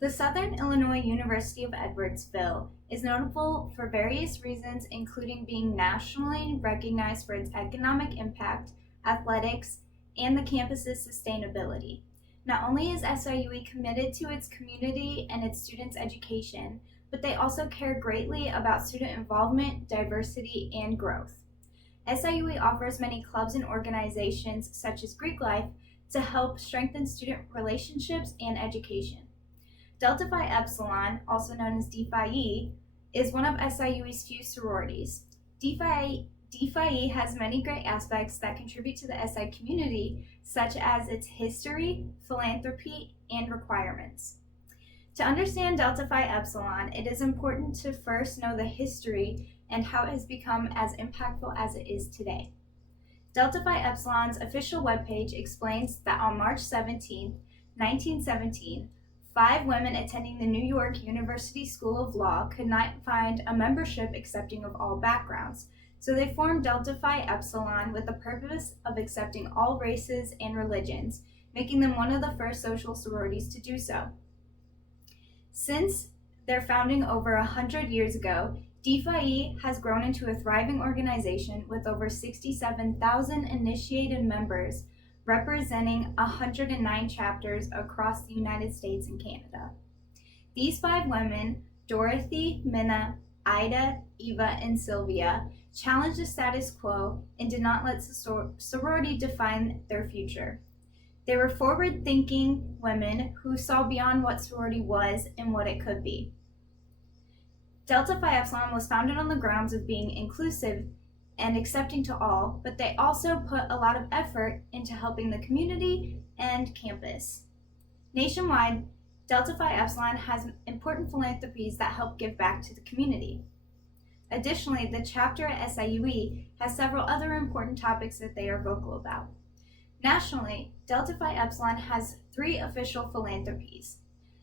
The Southern Illinois University of Edwardsville is notable for various reasons, including being nationally recognized for its economic impact, athletics, and the campus's sustainability. Not only is SIUE committed to its community and its students' education, but they also care greatly about student involvement, diversity, and growth. SIUE offers many clubs and organizations, such as Greek Life, to help strengthen student relationships and education. Delta Phi Epsilon, also known as D Phi E, is one of SIUE's few sororities. D Phi E has many great aspects that contribute to the SI community, such as its history, philanthropy, and requirements. To understand Delta Phi Epsilon, it is important to first know the history and how it has become as impactful as it is today. Delta Phi Epsilon's official webpage explains that on March 17, 1917, 5 women attending the New York University School of Law could not find a membership accepting of all backgrounds, so they formed Delta Phi Epsilon with the purpose of accepting all races and religions, making them one of the first social sororities to do so. Since their founding over 100 years ago, D Phi E has grown into a thriving organization with over 67,000 initiated members, representing 109 chapters across the United States and Canada. These 5 women, Dorothy, Minna, Ida, Eva, and Sylvia, challenged the status quo and did not let sorority define their future. They were forward-thinking women who saw beyond what sorority was and what it could be. Delta Phi Epsilon was founded on the grounds of being inclusive and accepting to all, but they also put a lot of effort into helping the community and campus. Nationwide, Delta Phi Epsilon has important philanthropies that help give back to the community. Additionally, the chapter at SIUE has several other important topics that they are vocal about. Nationally, Delta Phi Epsilon has 3 official philanthropies.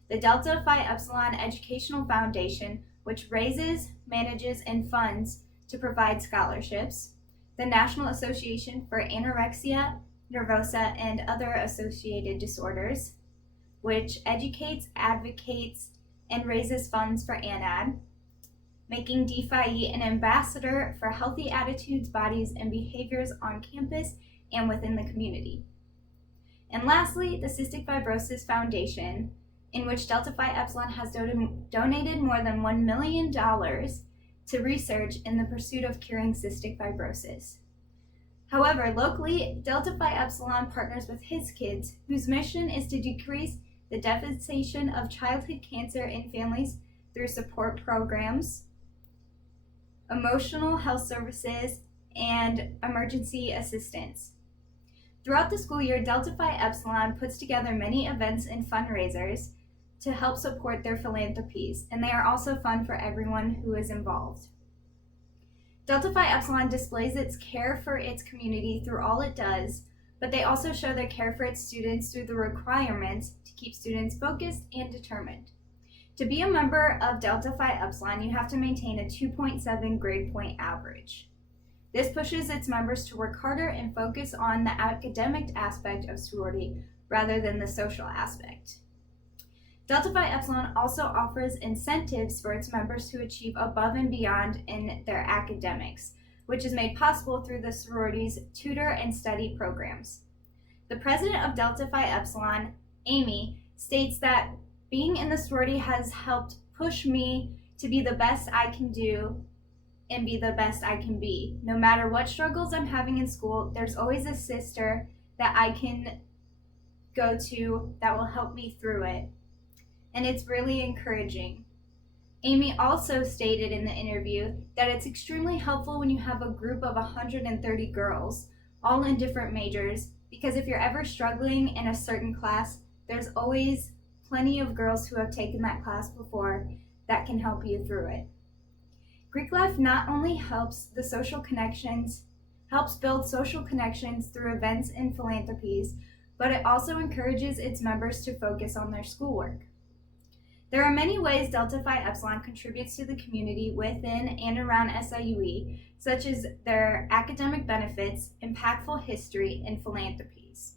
The Delta Phi Epsilon Educational Foundation, which raises, manages, and funds to provide scholarships, the National Association for Anorexia Nervosa and Other Associated Disorders, which educates, advocates, and raises funds for ANAD, making D Phi E an ambassador for healthy attitudes, bodies, and behaviors on campus and within the community. And lastly, the Cystic Fibrosis Foundation, in which Delta Phi Epsilon has donated more than $1 million to research in the pursuit of curing cystic fibrosis. However, locally, Delta Phi Epsilon partners with His Kids, whose mission is to decrease the devastation of childhood cancer in families through support programs, emotional health services, and emergency assistance. Throughout the school year, Delta Phi Epsilon puts together many events and fundraisers to help support their philanthropies, and they are also fun for everyone who is involved. Delta Phi Epsilon displays its care for its community through all it does, but they also show their care for its students through the requirements to keep students focused and determined. To be a member of Delta Phi Epsilon, you have to maintain a 2.7 grade point average. This pushes its members to work harder and focus on the academic aspect of sorority rather than the social aspect. Delta Phi Epsilon also offers incentives for its members to achieve above and beyond in their academics, which is made possible through the sorority's tutor and study programs. The president of Delta Phi Epsilon, Amy, states that being in the sorority has helped push me to be the best I can do and be the best I can be. No matter what struggles I'm having in school, there's always a sister that I can go to that will help me through it. And it's really encouraging. Amy also stated in the interview that it's extremely helpful when you have a group of 130 girls, all in different majors, because if you're ever struggling in a certain class, there's always plenty of girls who have taken that class before that can help you through it. Greek Life not only helps build social connections through events and philanthropies, but it also encourages its members to focus on their schoolwork. There are many ways Delta Phi Epsilon contributes to the community within and around SIUE, such as their academic benefits, impactful history, and philanthropies.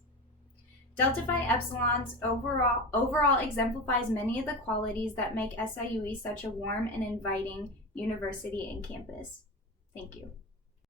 Delta Phi Epsilon's overall exemplifies many of the qualities that make SIUE such a warm and inviting university and campus. Thank you.